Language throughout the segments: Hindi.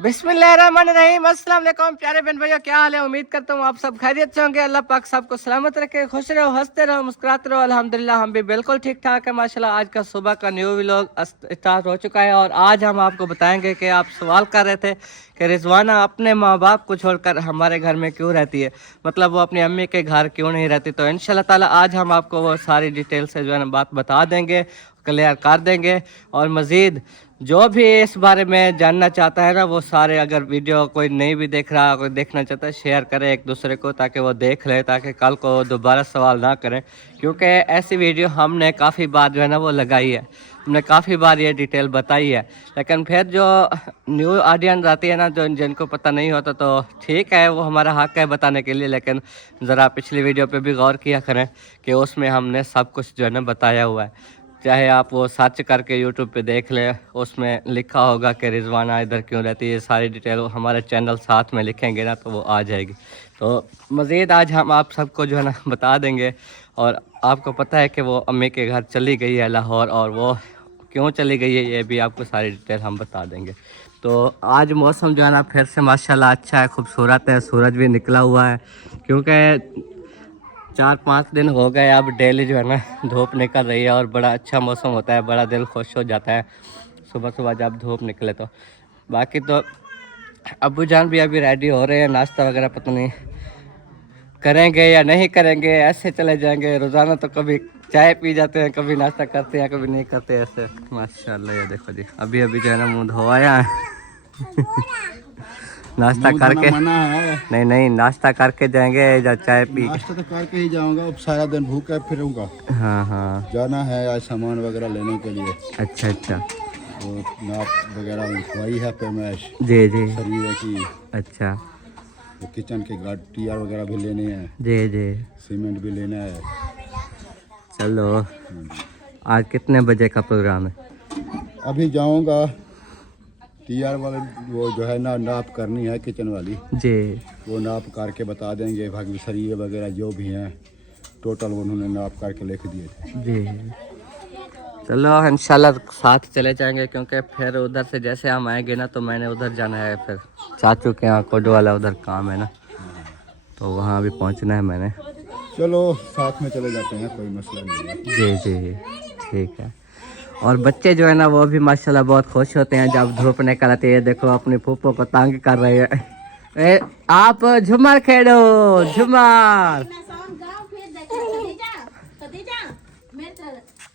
बिस्मिल्लाहिर्रहमानिर्रहीम। अस्सलाम वालेकुम प्यारे बहन भाइयों, क्या हाल है? उम्मीद करता हूँ आप सब खैरियत से होंगे। अल्लाह पाक सबको सलामत रखे, खुश रहो, हंसते रहो, मुस्कुराते रहो। अल्हम्दुलिल्लाह हम भी बिल्कुल ठीक ठाक है माशाल्लाह। आज का सुबह का न्यू व्लॉग स्टार्ट हो चुका है और आज हम आपको बताएंगे कि आप सवाल कर रहे थे कि रिजवाना अपने माँ बाप को छोड़कर हमारे घर में क्यों रहती है, मतलब वो अपनी अम्मी के घर क्यों नहीं रहती। तो इंशाल्लाह ताला आज हम आपको वो सारी डिटेल से जो है ना बात बता देंगे, क्लियर कर देंगे। और मज़ीद जो भी इस बारे में जानना चाहता है ना, वो सारे अगर वीडियो कोई नहीं भी देख रहा, कोई देखना चाहता है, शेयर करें एक दूसरे को ताकि वो देख ले, ताकि कल को दोबारा सवाल ना करें। क्योंकि ऐसी वीडियो हमने काफ़ी बार जो है ना वो लगाई है, हमने काफ़ी बार ये डिटेल बताई है, लेकिन फिर जो न्यू ऑडियंस आती है ना, जो जिनको पता नहीं होता, तो ठीक है वो हमारा हक है बताने के लिए। लेकिन ज़रा पिछली वीडियो पे भी गौर किया करें कि उसमें हमने सब कुछ जो है ना बताया हुआ है। चाहे आप वो सर्च करके यूट्यूब पे देख लें, उसमें लिखा होगा कि रिजवाना इधर क्यों रहती है, ये सारी डिटेल हमारे चैनल साथ में लिखेंगे ना तो वो आ जाएगी। तो मज़ीद आज हम आप सबको जो है ना बता देंगे। और आपको पता है कि वो अम्मी के घर चली गई है लाहौर, और वो क्यों चली गई है ये भी आपको सारी डिटेल हम बता देंगे। तो आज मौसम जो है ना फिर से माशाल्लाह अच्छा है, खूबसूरत है, सूरज भी निकला हुआ है। क्योंकि 4-5 दिन हो गए अब डेली जो है ना धूप निकल रही है और बड़ा अच्छा मौसम होता है, बड़ा दिल खुश हो जाता है सुबह सुबह जब धूप निकले तो। बाकी तो अब्बू जान भी अभी रेडी हो रहे हैं, नाश्ता वगैरह पता नहीं करेंगे या नहीं करेंगे, ऐसे चले जाएंगे। रोज़ाना तो कभी चाय पी जाते हैं, कभी नाश्ता करते हैं, कभी नहीं करते ऐसे। माशाल्लाह ये देखो जी, अभी अभी जो है ना मुँह धोया है नाश्ता करके नहीं नहीं नाश्ता करके जाएंगे या चाय पी? नाश्ता तो करके ही जाऊंगा, अब सारा दिन भूखा फिरूंगा। हाँ हाँ जाना है आज सामान वगैरह लेने के लिए। अच्छा अच्छा, वो नाप वगैरह लिखवाई है पैमाइश जी जी, शरीर की। अच्छा, तो किचन के टीआर वगैरह भी लेने हैं, जी जी, सीमेंट भी लेना है। चलो आज कितने बजे का प्रोग्राम है? अभी जाऊंगा, टीआर वाले वो जो है ना नाप करनी है किचन वाली जी, वो नाप करके बता देंगे। भागी सरिये वगैरह जो भी हैं टोटल उन्होंने नाप करके लिख दिए थे जी। चलो इंशाल्लाह साथ चले जाएंगे, क्योंकि फिर उधर से जैसे हम आएंगे ना तो मैंने उधर जाना है, फिर चाचू के यहाँ कोडो वाला उधर काम है ना, तो वहाँ भी पहुँचना है मैंने। चलो साथ में चले जाते हैं, कोई मसला नहीं है। जी जी ठीक है। और बच्चे जो है ना वो भी माशाल्लाह बहुत खुश होते हैं जब धूप निकल आती है। देखो अपनी फूफो को तंग कर रहे हैं, आप झूमर खेलो झूमर।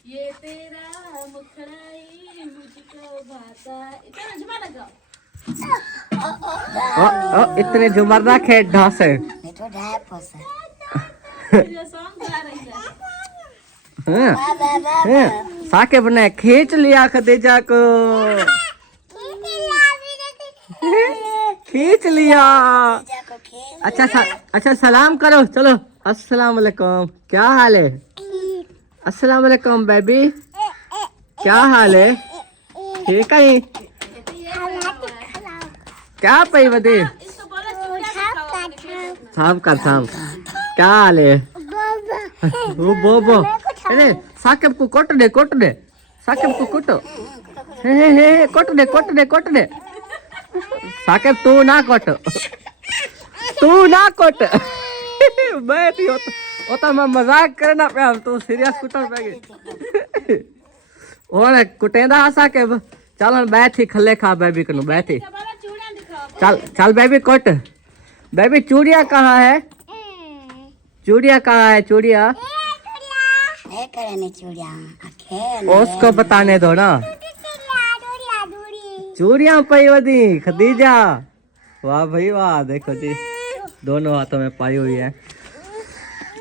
ये तेरा मुखड़ाई मुझको भाता, इतना झूमर लगाओ। ओ इतने झूमर ना खेल ढास है। साकिब ने खींच लिया खदीजा को, खींच लिया। अच्छा सलाम करो, चलो अस्सलाम वालेकुम, क्या हाल है? अस्सलाम वालेकुम बेबी, क्या हाल है? ठीक है, क्या पई बदी साहब का साहब, क्या हाल है? वो बो अरे साकिब को कोट दे साकिब को कोटो, हे कोट दे साकिब, तू ना कोट मैं थी वो तो मैं मजाक करना पे, हम तू सीरियस कुटन पे गई और कुटेंदा हा साकिब। चल बैठी खले खा बेबी कनु बैठी, चल बेबी कोट। बेबी चूड़िया कहाँ है? चूड़िया कहाँ है? चूड़िया उसको बताने दो ना। चूड़िया पाई वदी खदीजा, वाह भाई वाह, देखो जी दोनों हाथों में पाई हुई है।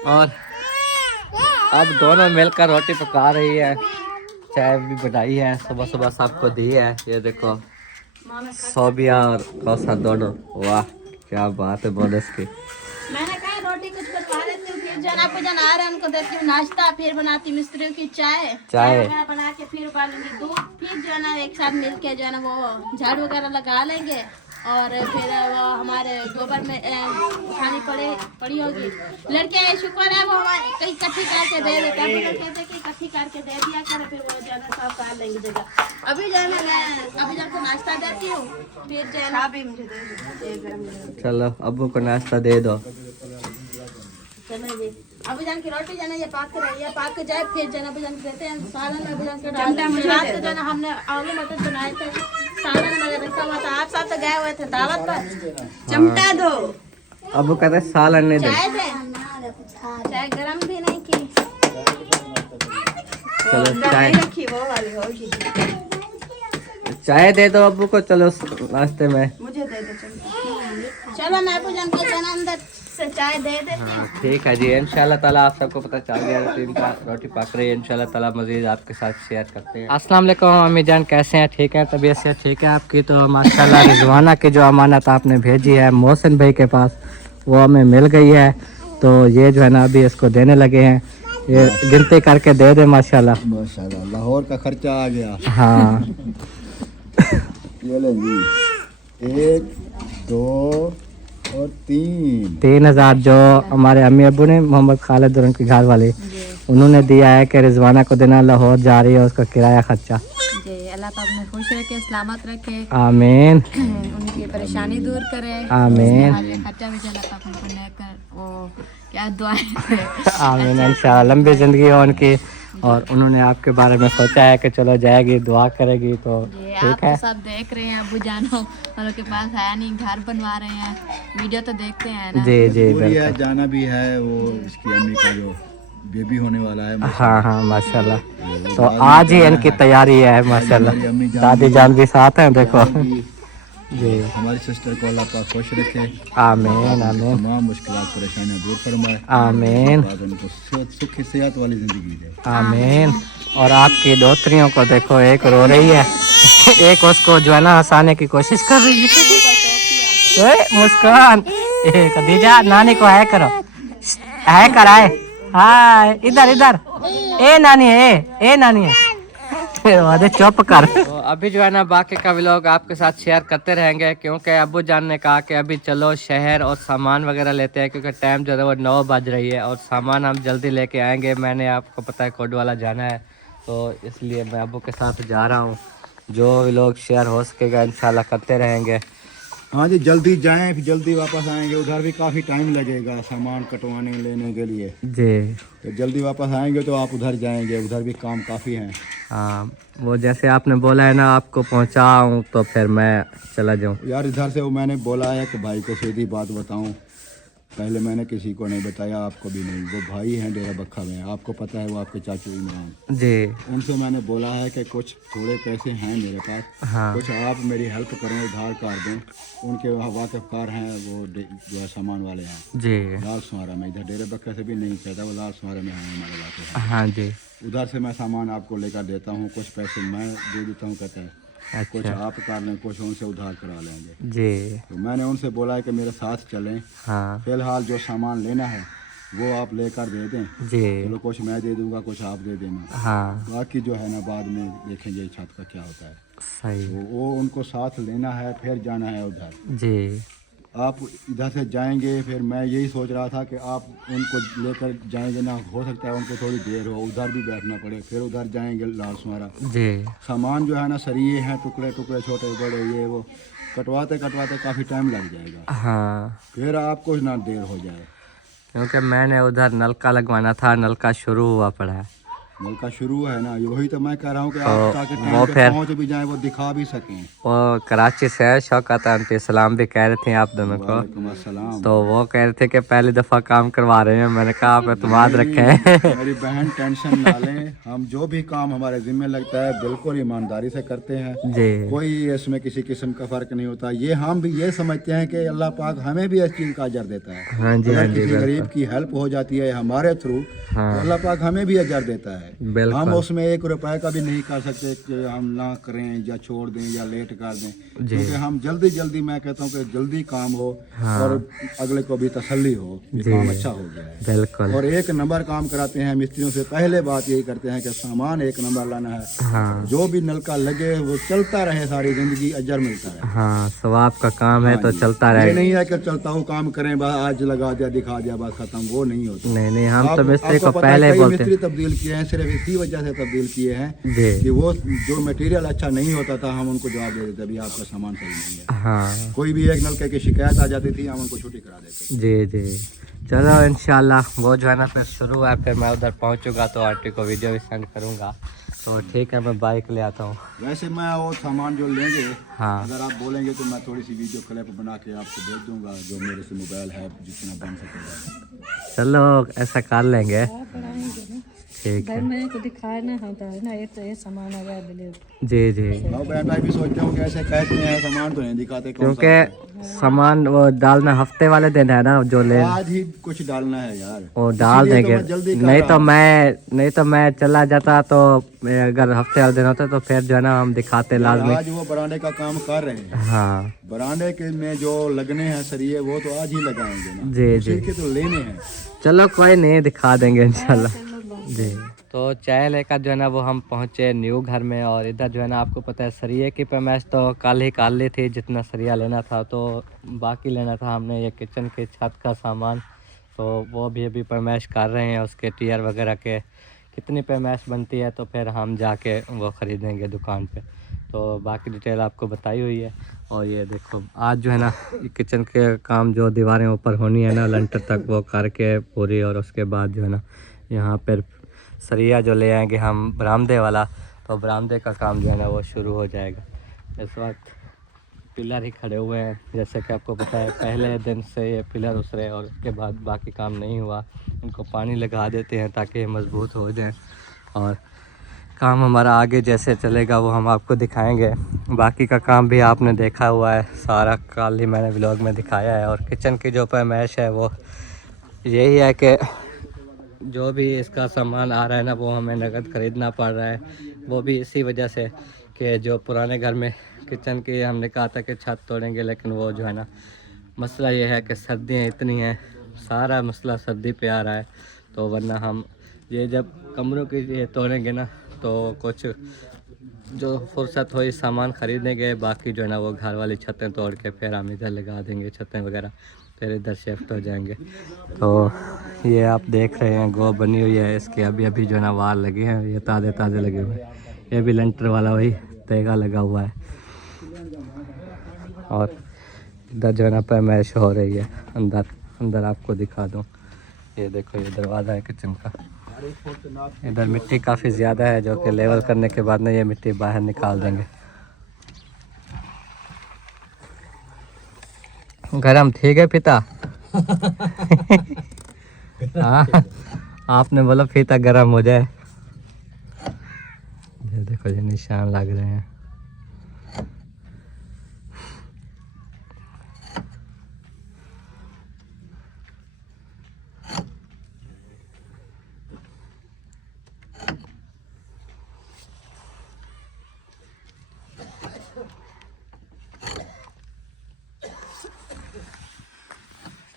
और अब दोनों मिलकर रोटी पका रही है, चाय भी बनाई है, सुबह सुबह सबको दी है। ये देखो सोबिया और कौसर दोनों, वाह क्या बात है बोनस की। मैंने कहा रोटी कुछ बनवा लेती हूँ, फिर जना पूजन आ रहे हैं उनको देती हूँ नाश्ता, फिर बनाती हूँ मिस्त्रियों की चाय वगैरह बना के फिर उबालूंगी दूध, फिर जो है ना एक साथ मिलके जो है ना वो झाड़ू वगैरह लगा लेंगे, और फिर वो हमारे गोबर में खानी पड़ी होगी। लड़के शुक्र है वो हमारे कहीं इकट्ठी करके दे देते हैं, वो लोग कहते हैं कि इकट्ठी करके दे दिया कर, फिर वो जो है ना सब कर लेंगे जगह। अभी जो है ना मैं अभी जब को नाश्ता देती हूँ, फिर जो है ना अभी मुझे दे दो। चलो अब्बू को नाश्ता दे दो। चलो जी, अभी जान की रोटी जाना ये पाक रही है, पाक जाए फिर जाना अभी जान देते हैं सालन में। अभी जान के रात को जाना हमने आलू मटर बनाए थे, सालन में रखा हुआ था। आप साथ तो गए हुए थे दावत पर, चिमटा दो। अब्बू कहते सालन नहीं दे, चाय दे, चाय गरम भी नहीं की। चलो चाय रखी वो वाली होगी, चाय दे दो अब्बू को। चलो नाश्ते में मुझे दे दो। चलो मैं अबू जान को जाना अंदर से चाय दे देती हूँ। ठीक है जी, इंशाल्लाह ताला आप सबको पता चल गया रोटी पक रही है। इंशाल्लाह ताला मजीद आपके साथ शेयर करते हैं। अस्सलाम वालेकुम अम्मी जान, कैसे हैं? ठीक है, तबीयत से ठीक है आपकी? तो माशाल्लाह रिजवाना की जो अमानत आपने भेजी है मोहसिन भाई के पास, वो हमें मिल गई है। तो ये जो है ना अभी इसको देने लगे हैं, ये गिनती करके दे दे। माशाल्लाह माशाल्लाह, लाहौर का खर्चा आ गया। हाँ ये लें जी, 1 2 और 3 3,000 जो हमारे अम्मी अब्बू ने मोहम्मद खालिद और उनके घर वाले उन्होंने दिया है कि रिजवाना को देना, लाहौर जा रही है, उसका किराया खर्चा। जी अल्लाह पाक में खुश रखे, सलामत रखे, आमीन, उनकी परेशानी दूर करे, आमीन, खर्चा भी अल्लाह पाक उनको लेकर वो क्या दुआएं आमीन। इंशाअल्लाह लंबी जिंदगी हो उनकी, और उन्होंने आपके बारे में सोचा है कि चलो जाएगी, दुआ करेगी, तो ठीक है। आप सब देख रहे हैं अबू जानो वालों के पास है नहीं, घर बनवा रहे हैं, वीडियो तो देखते हैं ना। जी जी पूरी है, बिल्कुल। जाना भी है, वो इसकी अम्मी का जो बेबी होने वाला है। हाँ हाँ माशाल्लाह, तो आज ही इनकी तैयारी है माशाल्लाह। दादी जान भी साथ हैं, देखो जी। हमारी सिस्टर को अल्लाह पाक खुश रखे, आमीन आमीन तमाम मुश्किलात परेशानियां दूर फरमाए, आमीन बाद उनको सुखी सेहत वाली जिंदगी दे। आमीन। और आपकी दोहतरियों को देखो, एक रो रही है, एक उसको जो है ना हंसाने की कोशिश कर रही है। ओए, मुस्कान, ए खदीजा नानी को हाय करो, हाय कराए, हाय इधर इधर, ए नानी है, ए नानी है, चुप कर। तो अभी जो है ना बाकी का व्लॉग आपके साथ शेयर करते रहेंगे, क्योंकि अब्बू जान ने कहा कि अभी चलो शहर और सामान वगैरह लेते हैं, क्योंकि टाइम जो है वो 9 बज रही है और सामान हम जल्दी लेके आएंगे। मैंने आपको पता है कोडवाला जाना है, तो इसलिए मैं अब्बू के साथ जा रहा हूँ। जो व्लॉग शेयर हो सकेगा इंशाल्लाह करते रहेंगे। हाँ जी, जल्दी जाएं फिर जल्दी वापस आएंगे, उधर भी काफ़ी टाइम लगेगा सामान कटवाने लेने के लिए। जी तो जल्दी वापस आएंगे तो आप उधर जाएंगे, उधर भी काम काफ़ी है। हाँ, वो जैसे आपने बोला है ना आपको पहुँचाऊँ, तो फिर मैं चला जाऊँ। यार इधर से वो मैंने बोला है कि भाई को सीधी बात बताऊं, पहले मैंने किसी को नहीं बताया, आपको भी नहीं। वो भाई हैं डेरा बक्खा में, आपको पता है, वो आपके चाचू इमरान जी। उनसे मैंने बोला है कि कुछ थोड़े पैसे हैं मेरे पास, हाँ कुछ आप मेरी हेल्प करें, उधार कर दें। उनके वहाँ वाकिफ़कार हैं, वो जो है सामान वाले हैं जी। लाल सुहारा में, इधर डेरे बक्का से भी नहीं कहता, वो लाल सुहारा में है हमारे वाक़ है। हाँ जी। उधर से मैं सामान आपको लेकर देता हूँ, कुछ पैसे मैं दे देता हूँ, कहते हैं कुछ अच्छा आप कर लें, कुछ उनसे उधार करा लेंगे। जी। तो मैंने उनसे बोला है कि मेरे साथ चलें, हाँ फिलहाल जो सामान लेना है वो आप लेकर दे दें। जी। चलो कुछ मैं दे दूंगा, कुछ आप दे देना, हाँ बाकी जो है ना बाद में देखेंगे छत का क्या होता है। सही। तो वो उनको साथ लेना है, फिर जाना है उधर। जी आप इधर से जाएंगे, फिर मैं यही सोच रहा था कि आप उनको लेकर जाएंगे ना, हो सकता है उनको थोड़ी देर हो, उधर भी बैठना पड़े, फिर उधर जाएंगे लाल सुहारा। जी। सामान जो है ना सरिये हैं, टुकड़े टुकड़े छोटे बड़े, ये वो कटवाते कटवाते काफ़ी टाइम लग जाएगा, हाँ, फिर आपको ना देर हो जाए। क्योंकि मैंने उधर नलका लगवाना था, नलका शुरू हुआ पड़ा है। नलका शुरू है ना, वही तो मैं कह रहा हूँ कि तो आप ताकि वो टाइम पे फिर- पहुँच भी जाएं, वो दिखा भी सकें। वो कराची से है, शौकत आंटी सलाम भी कह रहे थे आप दोनों को, वालेकुम अस्सलाम। तो वो कह रहे थे कि पहली दफ़ा काम करवा रहे हैं। मैंने कहा आप एतमाद रखें। मेरी बहन टेंशन ना लें, हम जो भी काम हमारे जिम्मे लगता है बिल्कुल ईमानदारी से करते हैं, जी कोई इसमें किसी किस्म का फ़र्क नहीं होता। ये हम भी ये समझते हैं कि अल्लाह पाक हमें भी इस चीज़ का अजर देता है। हाँ जी, हाँ अगर जी किसी बिल्कुल। गरीब की हेल्प हो जाती है हमारे थ्रू, हाँ तो अल्लाह पाक हमें भी अजर देता है। बिल्कुल। हम उसमें 1 रुपए का भी नहीं कर सकते कि हम ना करें या छोड़ दें या लेट कर दें, क्योंकि हम जल्दी जल्दी, मैं कहता हूँ कि जल्दी काम हो और अगले को भी तसल्ली हो कि काम अच्छा हो गया है। बिल्कुल। और 1 नंबर काम कराते हैं मिस्त्रियों से। पहले बात यही करते हैं कि सामान 1 नंबर लाना है, हाँ जो भी नलका लगे वो चलता रहे सारी जिंदगी, अजर मिलता है। हाँ, सवाब का काम है तो चलता ये रहेगा। नहीं है कि चलता हूँ काम करें, बस आज लगा दिया दिखा दिया बस खत्म, वो नहीं होता। नहीं नहीं, हम तो मिस्त्री आपको को पता है, पहले कई बोलते मिस्त्री तब्दील किए हैं, सिर्फ इसी वजह से तब्दील किए हैं जी। कि वो जो मटेरियल अच्छा नहीं होता था हम उनको जवाब दे देते अभी आपका सामान सही नहीं है। हाँ कोई भी एक नलके की शिकायत आ जाती थी, हम उनको छुट्टी करा देते। जी जी। चलो इंशाल्लाह वो जो है ना फिर शुरू है, फिर मैं उधर पहुंचूंगा तो आंटी को वीडियो भी सेंड करूंगा। तो ठीक है, मैं बाइक ले आता हूँ। वैसे मैं वो सामान जो लेंगे, हाँ अगर आप बोलेंगे तो मैं थोड़ी सी वीडियो क्लिप बना के आपको भेज दूंगा, जो मेरे से मोबाइल है जितना बन सकेगा। चलो ऐसा कर लेंगे, ठीक है। मैं को दिखाया ना होता है ना, ये सामान आ गया दिले। जी जी, मैं भी सोचता हूँ कि ऐसे कहते हैं सामान तो नहीं दिखाते, कौन सा क्योंकि सामान वो डालना हफ्ते वाले दिन है ना जो ले, आज ही कुछ डालना है यार, वो डाल इसीलिए तो देंगे। मैं जल्दी कर नहीं रहा तो हूँ। मैं चला जाता, तो अगर हफ्ते वाले दिन होता तो फिर जो है ना हम दिखाते लाजमी। आज वो बरांडे का काम कर रहे हैं, हाँ बरांडे के में जो लगने हैं सरिये वो तो आज ही लगाएंगे ना, जी जी। उसी के तो लेने हैं। चलो कोई नहीं, दिखा देंगे इंशाल्लाह जी। तो चाय लेकर जो है ना वो हम पहुँचे न्यू घर में, और इधर जो है ना आपको पता है सरिये की पैमाइश तो कल ही कर ली थी, जितना सरिया लेना था, तो बाकी लेना था हमने ये किचन के छत का सामान, तो वो भी अभी पैमाइश कर रहे हैं उसके टियर वगैरह के, कितनी पैमाइश बनती है तो फिर हम जाके वो ख़रीदेंगे दुकान पे। तो बाकी डिटेल आपको बताई हुई है। और ये देखो आज जो है ना किचन के काम जो दीवारें ऊपर होनी है ना लंटर तक, वो करके पूरी, और उसके बाद जो है ना यहाँ पर सरिया जो ले आएंगे हम बरामदे वाला, तो बरामदे का काम जो है ना वो शुरू हो जाएगा। इस वक्त पिलर ही खड़े हुए हैं, जैसे कि आपको पता है पहले दिन से ये पिलर उसरे, और उसके बाद बाकी काम नहीं हुआ, इनको पानी लगा देते हैं ताकि ये मजबूत हो जाएं, और काम हमारा आगे जैसे चलेगा वो हम आपको दिखाएंगे। बाकी का काम भी आपने देखा हुआ है सारा, कल ही मैंने व्लॉग में दिखाया है। और किचन की जो पैमाइश है वो यही है कि जो भी इसका सामान आ रहा है ना वो हमें नगद ख़रीदना पड़ रहा है, वो भी इसी वजह से कि जो पुराने घर में किचन की हमने कहा था कि छत तोड़ेंगे, लेकिन वो जो है ना मसला ये है कि सर्दियाँ इतनी हैं, सारा मसला सर्दी पे आ रहा है, तो वरना हम ये जब कमरों की ये तोड़ेंगे ना तो कुछ जो फुर्सत हो इस सामान ख़रीदेंगे, बाकी जो है ना वो घर वाली छतें तोड़ के फिर हम इधर लगा देंगे छतें वगैरह, फिर इधर शिफ्ट हो जाएंगे। तो ये आप देख रहे हैं गो बनी हुई है, इसके अभी अभी जो है ना वार लगे हैं, ये ताज़े ताज़े लगे हुए हैं। ये भी लंटर वाला वही तेगा लगा हुआ है, और इधर जो है ना पैमाइश हो रही है अंदर आपको दिखा दूँ। ये देखो ये दरवाज़ा है किचन का, इधर मिट्टी काफ़ी ज़्यादा है जो कि लेवल करने के बाद ना ये मिट्टी बाहर निकाल देंगे। गरम ठीक है फीता हाँ आपने बोला फीता गरम हो जाए। ये देखो ये निशान लग रहे हैं।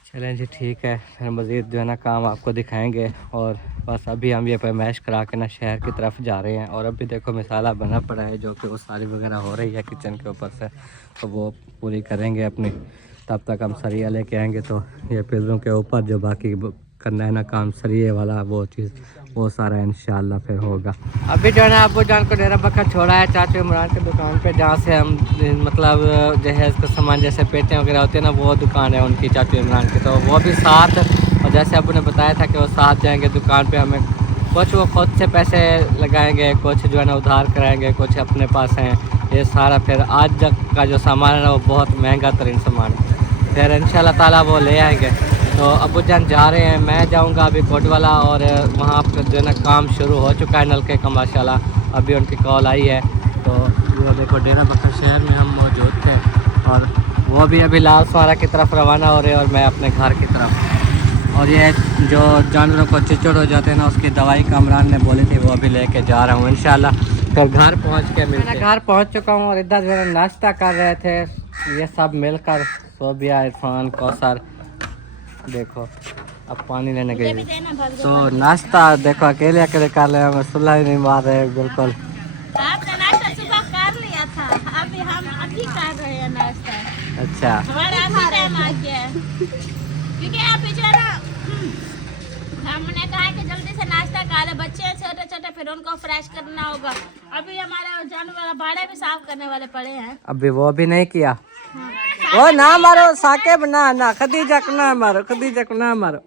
चलें जी ठीक है, फिर मज़ीद जो है ना काम आपको दिखाएंगे। और बस अभी हम ये पैमाइश करा के ना शहर की तरफ जा रहे हैं, और अभी देखो मिसाला बना पड़ा है जो कि वो सारी वगैरह हो रही है किचन के ऊपर से, तो वो पूरी करेंगे अपनी। तब तक हम सरिया लेके आएंगे, तो ये पिलरों के ऊपर जो बाकी करना है ना काम सरिये वाला, वो चीज़ वो सारा इंशाल्लाह फिर होगा। अभी जो है ना अब्बू जान को डेरा बकर छोड़ा है चाचू इमरान की दुकान पे, जहाँ से हम मतलब जहेज़ का सामान जैसे पेटें वगैरह होती है ना, वो दुकान है उनकी चाचू इमरान की, तो वो भी साथ। और जैसे अब्बू ने बताया था कि वो साथ जाएंगे दुकान पे, हमें कुछ वो खुद से पैसे लगाएंगे, कुछ जो है ना उधार कराएंगे, कुछ अपने पास हैं। ये सारा फिर आज का जो सामान है ना वो बहुत महंगा तरीन सामान है, फिर इंशाल्लाह ताला वो ले आएंगे। तो अब्बू जान जा रहे हैं, मैं जाऊंगा अभी कोटवाला, और वहाँ पर जो है ना काम शुरू हो चुका है नलके का माशाल्लाह, अभी उनकी कॉल आई है। तो ये देखो डेरा बकर शहर में हम मौजूद थे, और वो भी अभी लाल सवारा की तरफ रवाना हो रहे हैं, और मैं अपने घर की तरफ। और ये जो जानवरों को चिचड़ हो जाते हैं ना, उसकी दवाई कामरान ने बोली थी, वो अभी लेके जा रहा हूँ इंशाल्लाह। फिर घर पहुँच के मैं घर पहुँच चुका हूँ और इधर जो नाश्ता कर रहे थे ये सब मिलकर, सोबिया, इरफान, कौसर। देखो अब पानी लेने गई। तो नाश्ता देखो अकेले अकेले कर रहे हैं, सुलह ही नहीं मार रहे बिल्कुल। आपने नाश्ता सुबह कर लिया था, अभी हम अभी कर रहे हैं नाश्ता। अच्छा, हमारा अभी टाइम आ गया है, क्योंकि अभी जो है ना हमने कहा कि जल्दी से नाश्ता खा ले, बच्चे हैं छोटे छोटे, फिर उनको फ्रेश करना होगा। अभी हमारे जानवर बाड़े भी साफ करने वाले पड़े हैं। अभी वो भी नहीं किया। ओ ना मारो साकिब, ना खदीजा को ना मारो, खदीजा को ना मारो।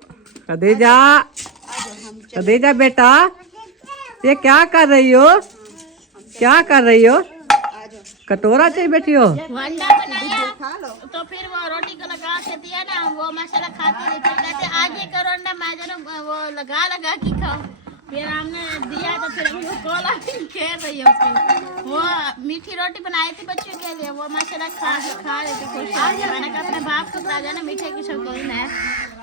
खदीजा, खदीजा बेटा ये क्या कर रही हो, क्या कर रही हो? कटोरा चाहिए बेटी हो। वंडा बनाया तो फिर वो रोटी को लगा के दिया ना, वो मसाला खाती रही, फिर कहते आगे करो अंडा, मैं जो वो लगा के खाओ। फिर हमने दिया तो फिर वो कोला खेल रही है उसकी। वो मीठी रोटी बनाई थी बच्चों के लिए, वो मसाला खा रही थी खुश। मैंने कहा अपने बाप को बता देना मीठे की शौकीन है।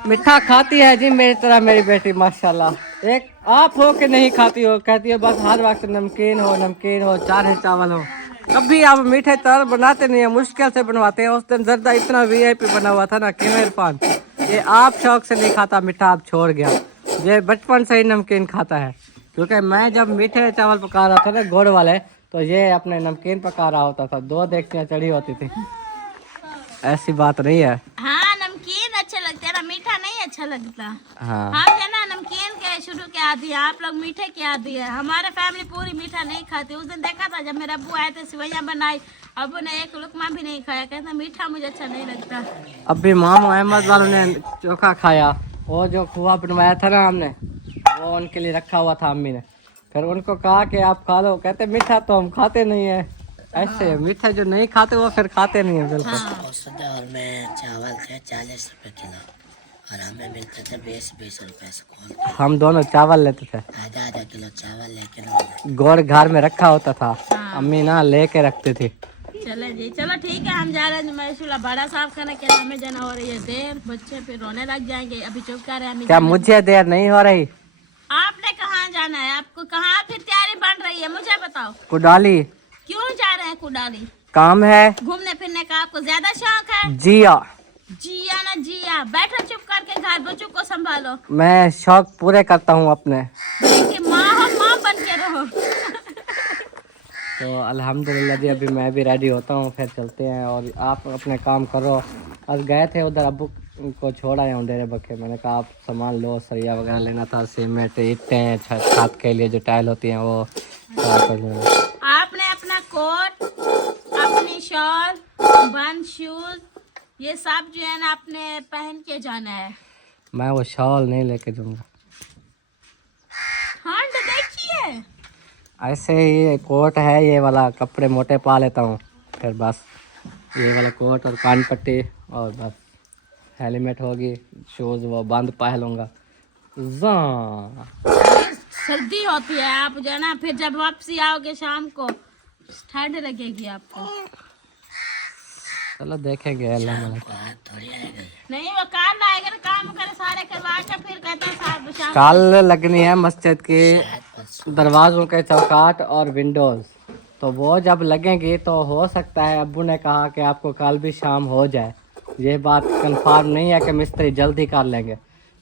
मीठा खाती है जी मेरी तरह मेरी बेटी माशाल्लाह। एक आप हो के नहीं खाती हो, कहती हो बस हर वक्त नमकीन हो, चार चावल हो। कभी आप मीठे तर बनाते नहीं है, मुश्किल से बनवाते हैं। उस दिन जर्दा इतना VIP बना हुआ था ना, क्यों इरफान? ये आप शौक से नहीं खाता मीठा, आप छोड़ गया। ये बचपन से ही नमकीन खाता है, क्योंकि मैं जब मीठे चावल पका रहा था ना गुड़ वाले, तो ये अपने नमकीन पका रहा होता था, 2 देगचियां चढ़ी होती थी। ऐसी बात नहीं है। हाँ नमकीन अच्छा लगता है ना, मीठा नहीं अच्छा लगता। हाँ, हम जो ना नमकीन के शुरू के आदि हैं, आप लोग मीठे के आदि है। हमारे फैमिली पूरी मीठा नहीं खाती। उस दिन देखा था जब मेरे अब्बू आए थे, सिवैयां बनाई, अब्बू ने एक लुकमा भी नहीं खाया, कहता मीठा मुझे अच्छा नहीं लगता। अभी मामू अहमद वालों ने चोखा खाया, वो जो खोआ बनवाया था ना हमने, वो उनके लिए रखा हुआ था अम्मी ने। फिर उनको कहा कि आप खा लो, कहते मीठा तो हम खाते नहीं है। ऐसे मीठा जो नहीं खाते वो फिर खाते नहीं है बिल्कुल। और में चावल थे 40 रुपए किलो, और हमें मिलते थे 20 रुपए से। हम दोनों चावल लेते थे, आधा किलो चावल लेके गोड़ घर में रखा होता था, अम्मी ना लेके रखती थी। चले जी, चलो ठीक है, हम जा रहे हैं मैशूला बड़ा साफ करने के लिए। हमें जाना हो रही है देर, बच्चे फिर रोने लग जाएंगे। अभी चुप कर रहे हैं। क्या मुझे देर नहीं हो रही? आपने कहाँ जाना है? आपको कहाँ फिर तैयारी बन रही है, मुझे बताओ। कुडाली। क्यों जा रहे हैं कुडाली? काम है, घूमने फिरने का आपको ज्यादा शौक है? जिया जिया ना जिया, बैठो चुप करके, घर बच्चों को संभालो। मैं शौक पूरे करता हूँ अपने। देखिए माँ हो, माँ बन के रहो। तो अल्हम्दुलिल्लाह जी, अभी मैं भी रेडी होता हूँ, फिर चलते हैं। और आप अपने काम करो। आज गए थे उधर, अब्बू को छोड़ आया हूँ डेरे बखे। मैंने कहा आप सामान लो, सरिया वगैरह लेना था, सीमेंट, ईंटें, छत के लिए जो टाइल होती हैं वो कर लूँगा। आपने अपना कोट, अपनी शॉल, बंद शूज, ये सब जो है ना आपने पहन के जाना है। मैं वो शॉल नहीं लेके जाऊँगा। ठंड देखिए, ऐसे ही कोट है ये वाला, कपड़े मोटे पा लेता हूँ, फिर बस ये वाला कोट और कान पट्टी, और बस हेलमेट होगी, शूज़ वो बंद पहन लूँगा। सर्दी होती है, आप जो है ना फिर जब वापसी आओगे शाम को ठंड लगेगी आपको। चलो देखेंगे, अल्लाह मालिक। नहीं वो काल आएगा ना, काम करे सारे करवा के, फिर कहता है साहब शाम काल लगनी है मस्जिद के दरवाज़ों के चौकाट और विंडोज़, तो वो जब लगेंगी तो हो सकता है, अब्बू ने कहा कि आपको कल भी शाम हो जाए। ये बात कंफर्म नहीं है कि मिस्त्री जल्दी कर लेंगे,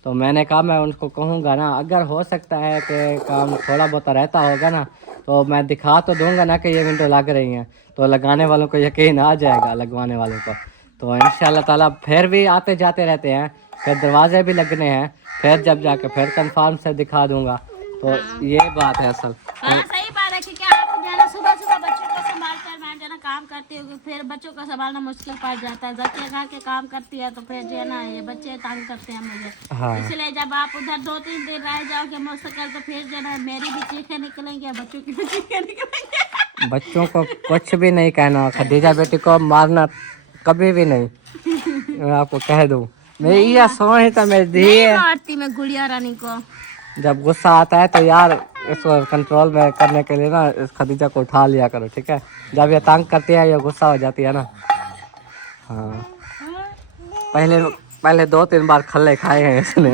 तो मैंने कहा मैं उनको कहूँगा ना, अगर हो सकता है कि काम थोड़ा बहुत रहता होगा ना, तो मैं दिखा तो दूंगा ना कि ये विंडो लग रही हैं, तो लगाने वालों को यकीन आ जाएगा, लगवाने वालों को। तो इंशाल्लाह ताला फिर भी आते जाते रहते हैं, फिर दरवाजे भी लगने हैं, फिर जब जाके फिर कंफर्म से दिखा दूंगा। तो ये बात है असल। हाँ सही बात है, क्योंकि आप जो है ना सुबह सुबह बच्चों को संभाल कर मैं जो है ना काम करती हूँ, फिर बच्चों को संभालना मुश्किल पड़ जाता है। जब घर के काम करती है तो फिर जो है ना ये बच्चे तंग करते हैं मुझे। हाँ। इसलिए जब आप उधर 2-3 दिन रह जाओगे मुस्तकिल, तो फिर जो है ना मेरी भी चीखें निकलेंगी, बच्चों की भी चीखें निकलेंगी। बच्चों को कुछ भी नहीं कहना, खदीजा बेटी को मारना कभी भी नहीं, मैं आपको कह दूँ। मेरी ये सोच था मेरी दी है, मारती मैं गुड़िया रानी को। जब गुस्सा आता है तो यार इसको कंट्रोल में करने के लिए ना इस खदीजा को उठा लिया करो, ठीक है? जब ये तंग करती है, ये गुस्सा हो जाती है ना। हाँ, पहले पहले 2-3 बार खल्ले खाए हैं इसने।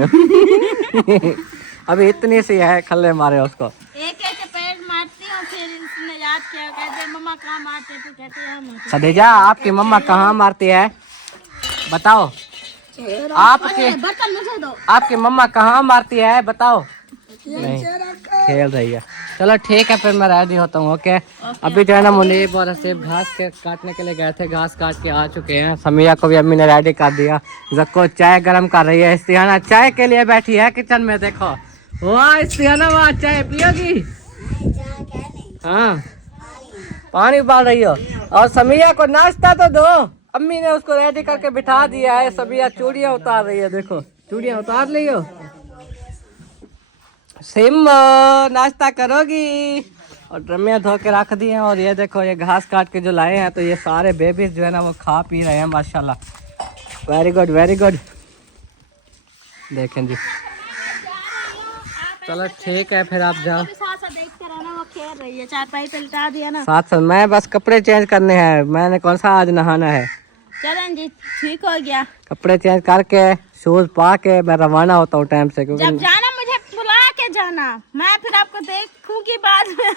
अभी इतनी सी है, खल्ले मारे उसको। एक एक पेड़ मारती हूँ, फिर इसने याद किया, कहते मम्मा कहाँ मारते, तो कहते हैं हम। खदीजा आपकी मम्मा कहाँ मारती है बताओ? आपकी बर्तन मुझे दो। आपकी मम्मा कहाँ मारती है बताओ? नहीं, खेल रही है। चलो ठीक है, फिर मैं रेडी होता हूँ। ओके, अभी जो है ना मुनीब और हसीब घास के काटने के लिए गए थे, घास काट के आ चुके हैं। समिया को भी अम्मी ने रेडी कर दिया। जक्को चाय गर्म कर रही है। इस्तिहाना चाय के लिए बैठी है किचन में, देखो। वाह इस्तिहाना, वाह चाय पियोगी? हाँ, पानी उबाल रही हो। और समिया को नाश्ता तो दो। अम्मी ने उसको रेडी करके बिठा दिया है। समिया चूड़ियाँ उतार रही है, देखो चूड़ियाँ उतार रही हो। सिम नाश्ता करोगी? और ड्रमिया धो के रख दी हैं। और ये देखो, ये घास काट के जो लाए हैं, तो ये सारे बेबीज जो है ना वो खा पी रहे हैं माशाल्लाह। Very good very good. देखें जी, चलो ठीक है, फिर आप जाओ। देखते रहना, वो खेल रही है, चारपाई पे लिटा दिया ना। साथ साथ मैं बस कपड़े चेंज करने हैं। मैंने कौन सा आज नहाना है। चलन जी, ठीक हो गया। कपड़े चेंज करके शूज पा के मैं रवाना होता हूँ टाइम से, जब क्योंकि जाना मुझे बुला के जाना, मैं फिर आपको देखूंगी बाद में।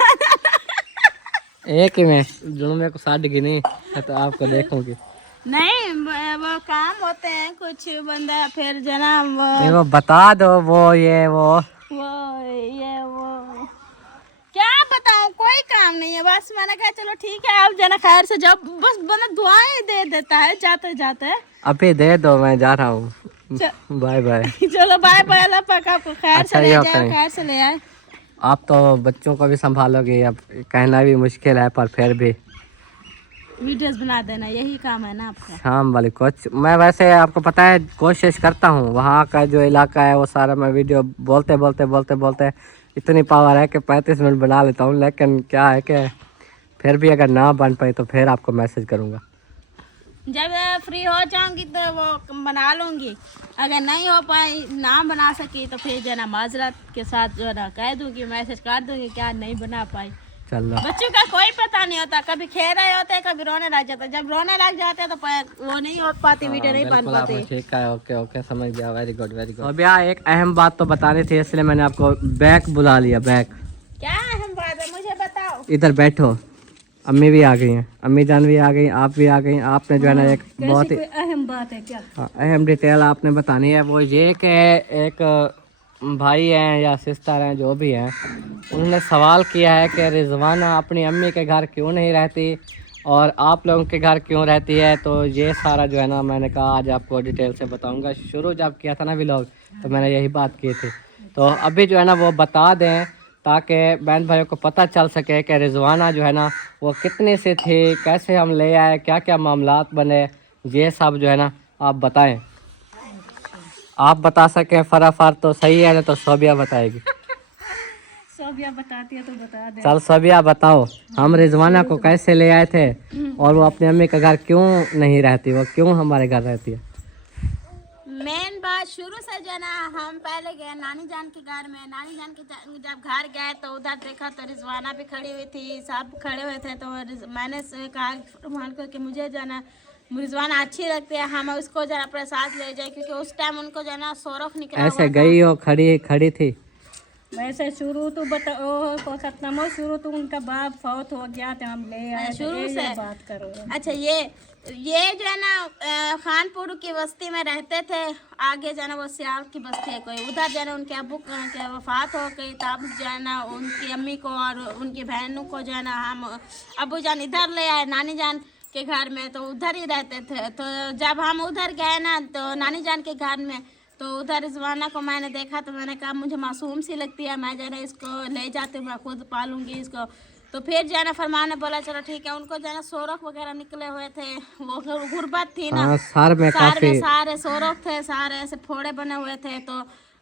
एक ही में जो मेरे को साथ गिनी है तो आपको देखूंगी। नहीं, वो काम होते हैं कुछ बंदा, फिर जना नहीं, वो बता दो, वो ये वो क्या बताऊं, कोई काम नहीं है। बस मैंने कहा चलो ठीक है, आप जना खैर से जब बस बंदा दुआएं दे देता है जाते जाते। अभी दे दो, मैं जा रहा हूँ। Bye bye. चलो बाय बाय, अल्लाह पाक आपको खैर अच्छा, से ले ये जाए, करें। खैर से ले आए। आप तो बच्चों को भी संभालोगे, अब कहना भी मुश्किल है, पर फिर भी वीडियोस बना देना, यही काम है ना आपका। शाम वाली कुछ मैं वैसे आपको पता है कोशिश करता हूँ। वहाँ का जो इलाका है वो सारा मैं वीडियो बोलते बोलते बोलते बोलते इतनी पावर है कि 35 मिनट बना लेता हूँ। लेकिन क्या है कि फिर भी अगर ना बन पाई तो फिर आपको मैसेज करूँगा। जब फ्री हो जाऊंगी तो वो बना लूंगी। अगर नहीं हो पाई, ना बना सकी, तो फिर जो ना माजरत के साथ जो ना कह दूंगी, मैसेज कर दूंगी क्या नहीं बना पाई। चलो, बच्चों का कोई पता नहीं होता, कभी खेल रहे होते हैं, कभी रोने लग जाते हैं। जब रोने लग जाते हैं तो वो नहीं हो पाती, वीडियो नहीं बन बिल्कुल आपने पाती। ठीक है। ओके ओके, समझ गया। Very good very good. अब यार एक अहम बात तो बतानी थी, इसलिए मैंने आपको बैक बुला लिया। बैक क्या अहम बात है, मुझे बताओ। इधर बैठो। अम्मी भी आ गई हैं, अम्मी जान भी आ गई, आप भी आ गई। आपने जो है ना एक बहुत ही अहम बात है क्या? हाँ, अहम डिटेल आपने बतानी है। वो ये कि एक भाई हैं या सिस्टर हैं जो भी हैं, उन्होंने सवाल किया है कि रिजवाना अपनी अम्मी के घर क्यों नहीं रहती और आप लोगों के घर क्यों रहती है। तो ये सारा जो है ना मैंने कहा आज आपको डिटेल से बताऊंगा। शुरू जब किया था ना व्लॉग तो मैंने यही बात की थी, तो अभी जो है ना वो बता दें ताकि बहन भाइयों को पता चल सके कि रिजवाना जो है ना वो कितनी सी थी, कैसे हम ले आए, क्या क्या मामलात बने, ये सब जो है ना आप बताएं। आप बता सकें फराफर तो सही है, ना तो सोबिया बताएगी। सोबिया बताती है तो बता दे। चल सोबिया बताओ, हम रिजवाना को कैसे ले आए थे और वो अपनी अम्मी का घर क्यों नहीं रहती, वो क्यों हमारे घर रहती है। मेन बात शुरू से जो ना, हम पहले गए नानी जान के घर में। नानी जान के जब घर गए तो उधर देखा तो रिजवाना भी खड़ी हुई थी, सब खड़े हुए थे। तो मैंने कहा फरमान को कि मुझे जो ना रिजवाना अच्छी लगती है, हम उसको जो अपने साथ ले जाए, क्योंकि उस टाइम उनको जो ना सोरख निकला ऐसे गई हो, खड़ी खड़ी थी। वैसे शुरू तो बताओ को सतनामो, शुरू तो उनका बाप फौत हो गया तो हम ले आए। शुरू से बात करो। अच्छा, ये जो है ना खानपुर की बस्ती में रहते थे। आगे जो है ना वो सियाल की बस्ती है कोई, उधर जो है ना उनके अब्बू के वफात हो गई, तब जो है ना उनकी अम्मी को और उनकी बहनों को जो है ना हम अब्बू जान इधर ले आए नानी जान के घर में, तो उधर ही रहते थे। तो जब हम उधर गए ना तो नानी जान के घर में, तो उधर रिजवाना को मैंने देखा तो मैंने कहा मुझे मासूम सी लगती है, मैं जो है इसको ले जाती हूँ, मैं खुद पालूंगी इसको। तो फिर जो है ना फरमान ने बोला चलो ठीक है। उनको जो है ना सोरख वगैरह निकले हुए थे, वो गुर्बत थी ना, हाँ, सर में काफी सारे सोरख थे, सारे ऐसे फोड़े बने हुए थे। तो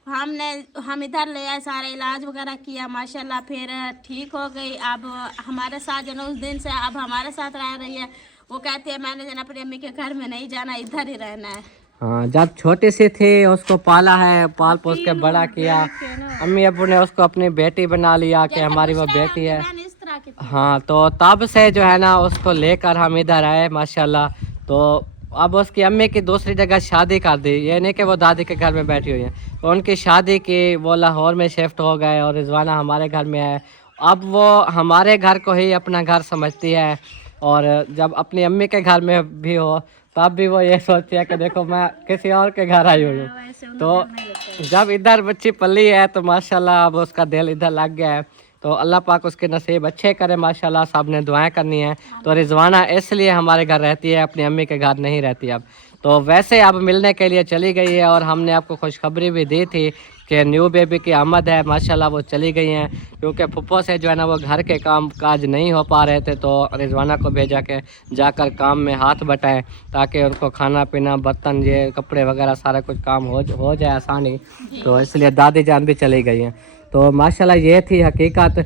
हम इधर ले आए, सारे इलाज वगैरह किया, माशाल्लाह फिर ठीक हो गई। अब हमारे साथ जो ना उस दिन से अब हमारे साथ रह रही है। वो कहती है मैंने जो ना अपनी अम्मी के घर में नहीं जाना, इधर ही रहना है। हाँ, जब छोटी सी थी उसको पाला है, पाल पोस के बड़ा किया। अम्मी अब्बू ने उसको अपनी बेटी बना लिया कि हमारी वो बेटी है। इस तरह की हाँ, तो तब से जो है ना उसको लेकर हम इधर आए माशाल्लाह। तो अब उसकी अम्मी की दूसरी जगह शादी कर दी, ये नहीं कि वो दादी के घर में बैठी हुई है, तो उनकी शादी की वो लाहौर में शिफ्ट हो गए और रिजवाना हमारे घर में है। अब वो हमारे घर को ही अपना घर समझती है और जब अपनी अम्मी के घर में भी हो तब भी वो ये सोचती है कि देखो मैं किसी और के घर आई हुई हूँ। तो जब इधर बच्ची पली है तो माशाल्लाह अब उसका दिल इधर लग गया है। तो अल्लाह पाक उसके नसीब अच्छे करे माशाल्लाह, सब ने दुआएं करनी है। तो रिजवाना इसलिए हमारे घर रहती है, अपनी अम्मी के घर नहीं रहती अब। तो वैसे अब मिलने के लिए चली गई है और हमने आपको खुशखबरी भी दी थी कि न्यू बेबी की आमद है माशाल्लाह, वो चली गई हैं क्योंकि फुप्पो से जो है ना वो घर के काम काज नहीं हो पा रहे थे। तो रिजवाना को भेजा के जाकर काम में हाथ बटाएं ताकि उनको खाना पीना बर्तन ये कपड़े वगैरह सारा कुछ काम हो जाए आसानी। तो इसलिए दादी जान भी चली गई हैं। तो माशाल्लाह ये थी हकीकत,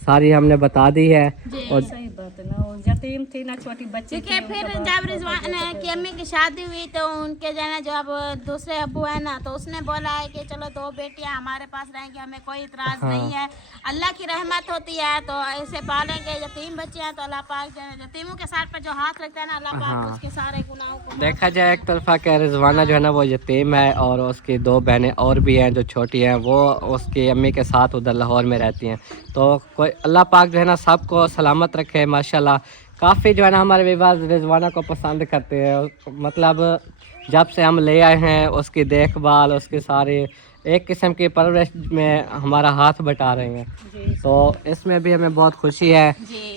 सारी हमने बता दी है। और सही बात है ना, वो यतीम थी ना, छोटी बच्ची क्योंकि फिर जब रिजवाना की अम्मी की शादी हुई तो उनके जो है ना जो अब दूसरे अब्बू है ना, तो उसने बोला है कि चलो 2 बेटियां हमारे पास रहेंगी, हमें कोई इतराज नहीं है, अल्लाह की रहमत होती है तो ऐसे पालेंगे। यतीम बच्चे हैं तो अल्लाह पाक जो है यतीमों के साथ पर जो हाथ रखता है ना अल्लाह पाक उसके सारे गुनाहों को देखा जाए एक तरफा के रिजवाना जो है ना वो यतीम है और उसकी 2 बहनें और भी हैं जो छोटी हैं, वो उसकी अम्मी के साथ उधर लाहौर में रहती हैं। तो कोई अल्लाह पाक जो है ना सबको सलामत रखे माशाल्लाह। काफ़ी जो है ना हमारे विवाह रिजवाना को पसंद करते हैं, मतलब जब से हम ले आए हैं उसकी देखभाल, उसकी सारी एक किस्म की परवरिश में हमारा हाथ बटा रहे हैं। तो इसमें भी हमें बहुत खुशी है।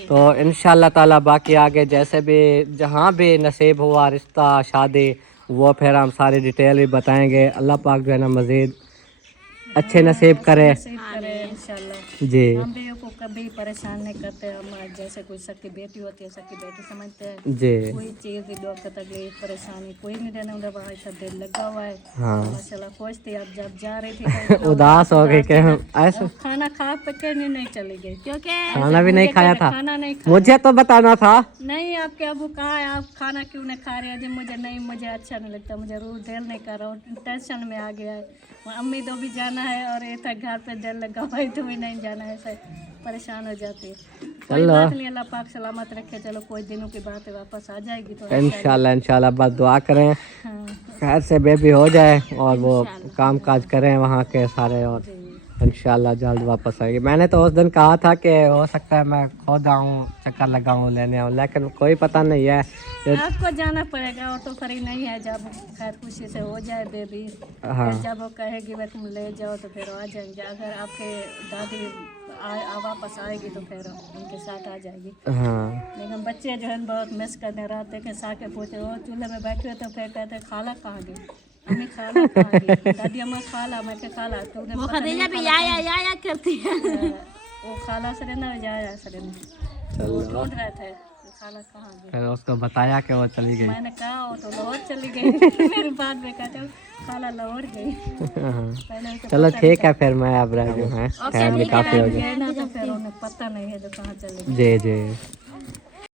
तो इंशाल्लाह ताला बाकी आगे जैसे भी जहाँ भी नसीब हुआ रिश्ता शादी वो फिर हम सारी डिटेल भी बताएंगे। अल्लाह पाक जो है ना मज़ीद अच्छे नसीब करे इंशाल्लाह। जी। हम भी को कभी परेशान नहीं करते, हम जैसे कोई सबकी बेटी होती है सबकी बेटी समझते हैं जी। कोई चीज़ की दुख तकलीफ परेशानी कोई नहीं देना उधर, वहाँ सब दिल लगा हुआ है। हाँ। माशाल्लाह खुश थी। अब जब जा रही थी तो उदास हो गई कि हम ऐसे खाना खा पके नहीं चली गई क्योंकि खाना भी नहीं खाया था। खाना नहीं खाया। मुझे तो बताना था। नहीं आपके अबू कहा है आप खाना क्यों नहीं खा रहे हैं? जी मुझे नहीं, मुझे अच्छा नहीं लगता, मुझे रूह दिल नहीं कर रहा हूँ, टेंशन में आ गया है। अम्मी तो भी जाना है और ये था घर पे दिल लगा हुआ है तो भी नहीं जाना है, ऐसे परेशान हो जाती है। कोई बात नहीं, अल्लाह पाक सलामत रखे। चलो कोई दिनों की बात है, वापस आ जाएगी तो इंशाल्लाह इंशाल्लाह बस दुआ करें हाँ। खैर से बेबी हो जाए और वो काम काज करें वहाँ के सारे और इंशाल्लाह जल्द वापस आएगी। मैंने तो उस दिन कहा था कि हो सकता है मैं खुद आऊँ चक्कर लगाऊँ लेने आऊँ, लेकिन कोई पता नहीं है। आपको जाना पड़ेगा, वो तो फ्री नहीं है। जब खैर खुशी से हो जाए बेबी, हाँ। जब वो कहेगी वह तुम ले जाओ तो फिर आ जाएंगे। अगर आपके दादी वापस आएगी तो फिर उनके साथ आ जाएगी। हाँ। लेकिन बच्चे जो है बहुत मिस करने रात देखे साके पूछे वो चूल्हे में बैठे हुए तो फिर कहते खाला कहाँ गई, अम्मी खाला कहाँ गई, दादी अम्मा खाला, मैं क्या खाला तो उन्हें वो पता नहीं खदीजा भी या करती है। वो खाला सरे ना जाया सरे वो ढूंढ रहे थे खाला कहाँ गई। फिर उसको बताया कि वो चली गई। मैंने कहा वो तो लाहौर चली गई। मेरे बाद में कहते खाला लाहौर गई। पहले तो चलो ठीक है फिर मैं अब रह गई, टाइम भी काफ़ी हो गया। गए ना तो फिर उन्हें पता नहीं है जो कहाँ चली गई। जी जी।